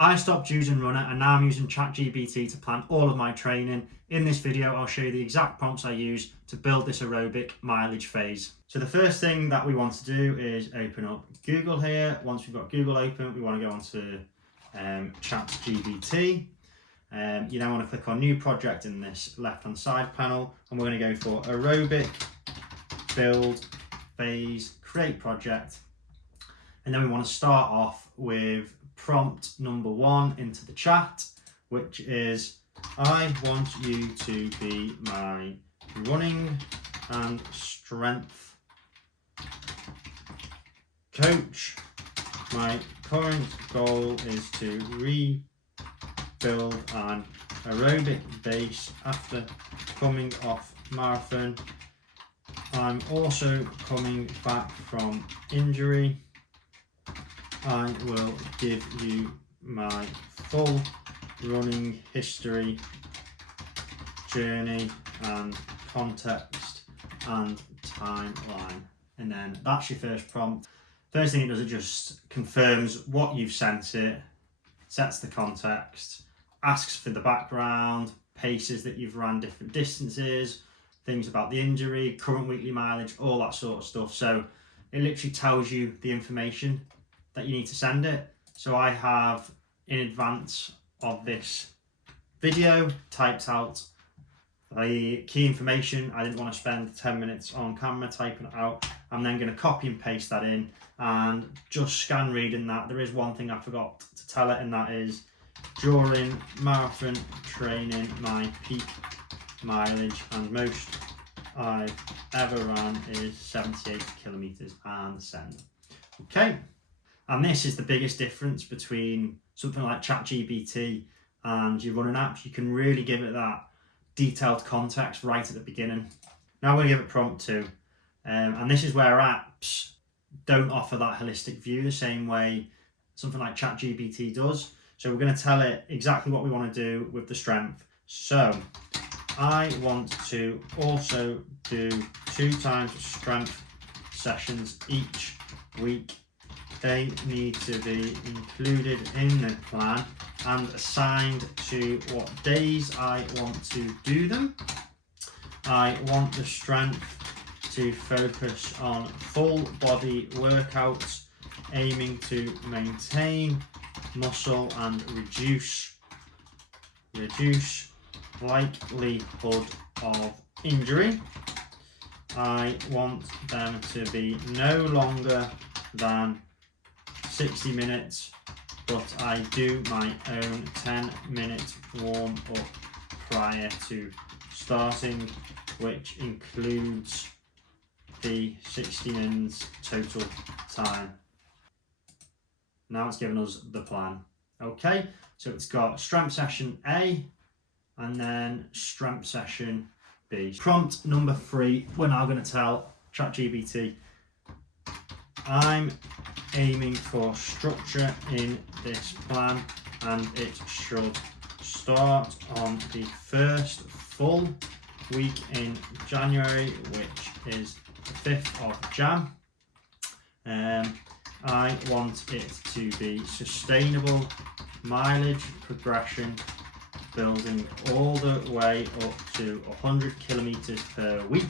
I stopped using Runna and now I'm using ChatGPT to plan all of my training. In this video, I'll show you the exact prompts I use to build this aerobic mileage phase. So the first thing that we want to do is open up Google here. Once we've got Google open, we want to go onto ChatGPT. You then want to click on New Project in this left-hand side panel, and we're going to go for aerobic, build, phase, create project. And then we want to start off with prompt number 1 into the chat, which is, I want you to be my running and strength coach. My current goal is to rebuild an aerobic base after coming off marathon. I'm also coming back from injury. I will give you my full running history, journey and context and timeline. And then that's your first prompt. First thing it does, it just confirms what you've sent it, sets the context, asks for the background, paces that you've run, different distances, things about the injury, current weekly mileage, all that sort of stuff. So it literally tells you the information that you need to send it. So I have, in advance of this video, typed out the key information. I didn't want to spend 10 minutes on camera typing it out. I'm then going to copy and paste that in and just scan reading that. There is one thing I forgot to tell it, and that is during marathon training, my peak mileage and most I've ever ran is 78 kilometers and send. Okay. And this is the biggest difference between something like ChatGPT and your running apps. You can really give it that detailed context right at the beginning. Now we're going to give it prompt 2. And this is where apps don't offer that holistic view the same way something like ChatGPT does. So we're going to tell it exactly what we want to do with the strength. So I want to also do 2 times strength sessions each week. They need to be included in the plan and assigned to what days I want to do them. I want the strength to focus on full body workouts, aiming to maintain muscle and reduce likelihood of injury. I want them to be no longer than 60 minutes, but I do my own 10-minute warm up prior to starting, which includes the 60 minutes total time. Now it's given us the plan. Okay, so it's got strength session A and then strength session B. Prompt number 3, we're now going to tell ChatGPT, I'm aiming for structure in this plan, and it should start on the first full week in January, which is the 5th of Jan. I want it to be sustainable mileage progression, building all the way up to 100 kilometers per week.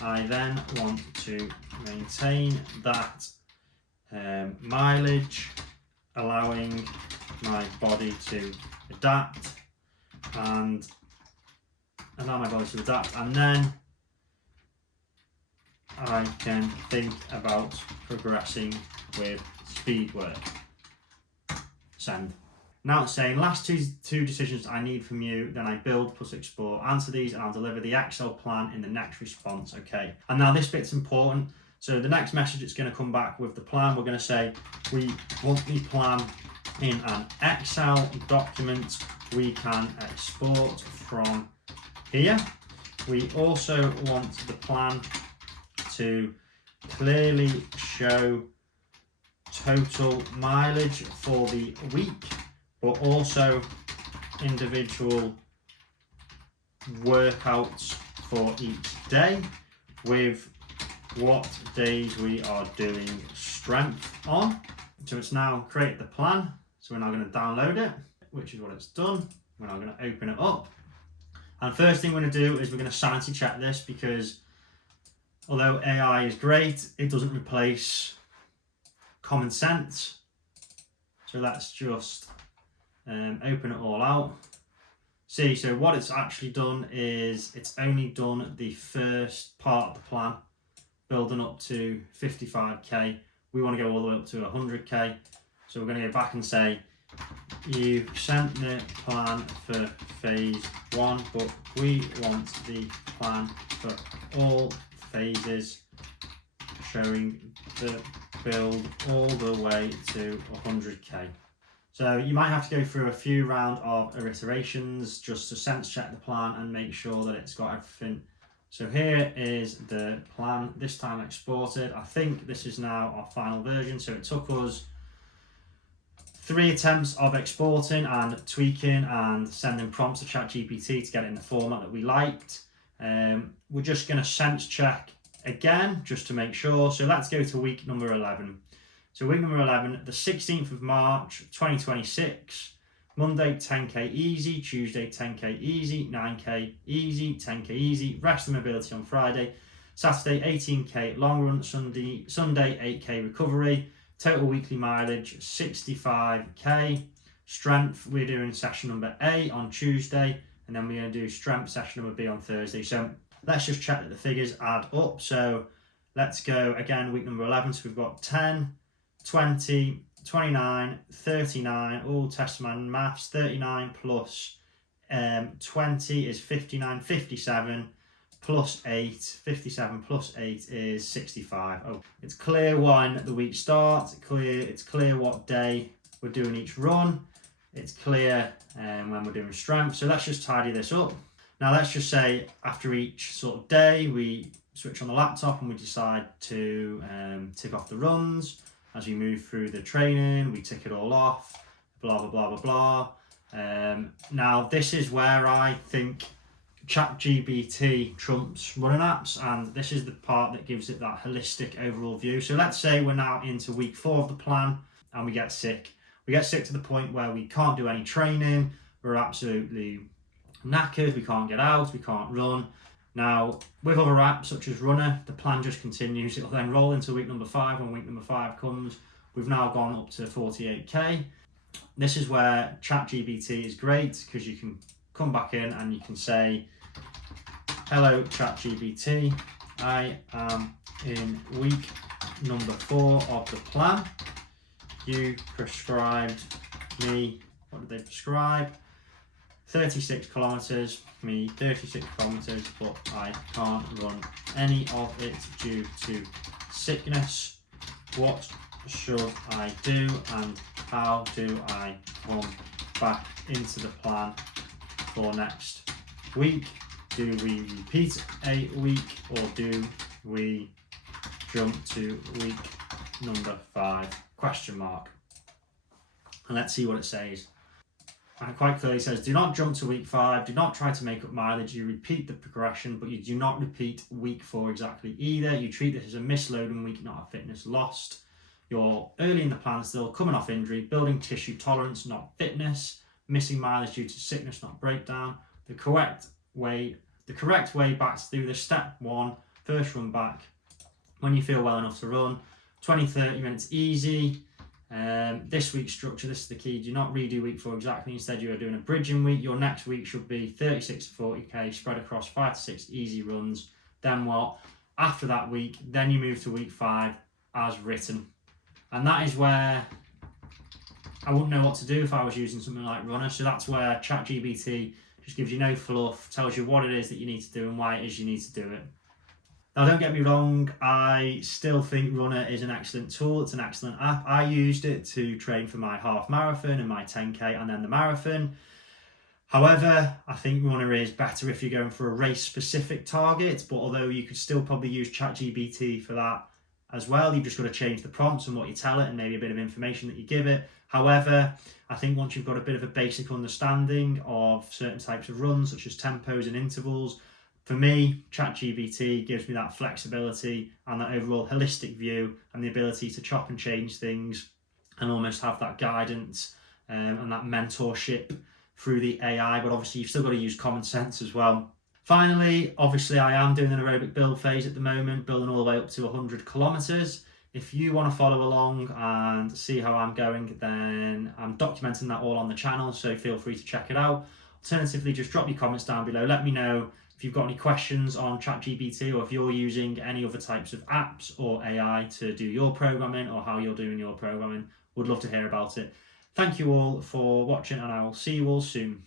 I then want to maintain that mileage, allowing my body to adapt and then I can think about progressing with speed work. Send. Now it's saying last two decisions I need from you, then I build plus explore. Answer these and I'll deliver the Excel plan in the next response. Okay. And now this bit's important. So the next message, it's going to come back with the plan. We're going to say we want the plan in an Excel document we can export from here. We also want the plan to clearly show total mileage for the week, but also individual workouts for each day with what days we are doing strength on. So it's now create the plan. So we're now going to download it, which is what it's done. We're now going to open it up. And first thing we're going to do is we're going to sanity check this, because although AI is great, it doesn't replace common sense. So let's just open it all out. See, so what it's actually done is it's only done the first part of the plan, building up to 55k. We want to go all the way up to 100k. So we're going to go back and say, you sent the plan for phase 1, but we want the plan for all phases, showing the build all the way to 100k. So you might have to go through a few rounds of iterations just to sense check the plan and make sure that it's got everything. So here is the plan, this time exported. I think this is now our final version. So it took us 3 attempts of exporting and tweaking and sending prompts to ChatGPT to get it in the format that we liked. We're just going to sense check again just to make sure. So let's go to week number 11. So week number 11, the 16th of March, 2026, Monday 10k easy, Tuesday 10k easy, 9k easy, 10k easy, rest of mobility on Friday, Saturday 18k long run, Sunday 8k recovery, total weekly mileage 65k, strength we're doing session number A on Tuesday, and then we're going to do strength session number B on Thursday. So let's just check that the figures add up. So let's go again, week number 11. So we've got 10, 20, 29, 39, all test man maths, 39 plus 20 is 59, 57 plus 8, 57 plus 8 is 65. Oh, it's clear when the week starts, it's clear what day we're doing each run, it's clear when we're doing strength. So let's just tidy this up. Now let's just say after each sort of day we switch on the laptop and we decide to tick off the runs. As we move through the training, we tick it all off, blah, blah, blah, blah, blah. Now, this is where I think ChatGPT trumps running apps, and this is the part that gives it that holistic overall view. So let's say we're now into week 4 of the plan and we get sick. We get sick to the point where we can't do any training, we're absolutely knackered, we can't get out, we can't run. Now, with other apps such as Runna, the plan just continues. It'll then roll into week number 5. When week number 5 comes, we've now gone up to 48k. This is where ChatGPT is great, because you can come back in and you can say, hello ChatGPT, I am in week number 4 of the plan. You prescribed me, what did they prescribe? 36 kilometers, me 36 kilometers, but I can't run any of it due to sickness. What should I do, and how do I come back into the plan for next week? Do we repeat a week, or do we jump to week number 5? Question mark. And let's see what it says. And it quite clearly says, do not jump to week 5, do not try to make up mileage, you repeat the progression, but you do not repeat week 4 exactly either. You treat this as a misloading week, not a fitness lost. You're early in the plan still, coming off injury, building tissue tolerance, not fitness, missing mileage due to sickness, not breakdown. The correct way back to do this, step 1, first run back, when you feel well enough to run, 20-30 minutes easy. This week's structure, this is the key, do not redo week 4 exactly, instead you are doing a bridging week. Your next week should be 36 to 40k spread across 5 to 6 easy runs. Then what? After that week, then you move to week 5 as written. And that is where I wouldn't know what to do if I was using something like Runna. So that's where ChatGPT just gives you no fluff, tells you what it is that you need to do and why it is you need to do it. Now, don't get me wrong, I still think Runna is an excellent tool. It's an excellent app. I used it to train for my half marathon and my 10k and then the marathon. However, I think Runna is better if you're going for a race specific target, but although you could still probably use ChatGPT for that as well, you've just got to change the prompts and what you tell it and maybe a bit of information that you give it. However, I think once you've got a bit of a basic understanding of certain types of runs, such as tempos and intervals, for me, ChatGPT gives me that flexibility and that overall holistic view and the ability to chop and change things and almost have that guidance and that mentorship through the AI, but obviously you've still got to use common sense as well. Finally, obviously I am doing an aerobic build phase at the moment, building all the way up to 100 kilometers. If you want to follow along and see how I'm going, then I'm documenting that all on the channel, so feel free to check it out. Alternatively, just drop your comments down below. Let me know if you've got any questions on ChatGPT, or if you're using any other types of apps or AI to do your programming, or how you're doing your programming. Would love to hear about it. Thank you all for watching, and I will see you all soon.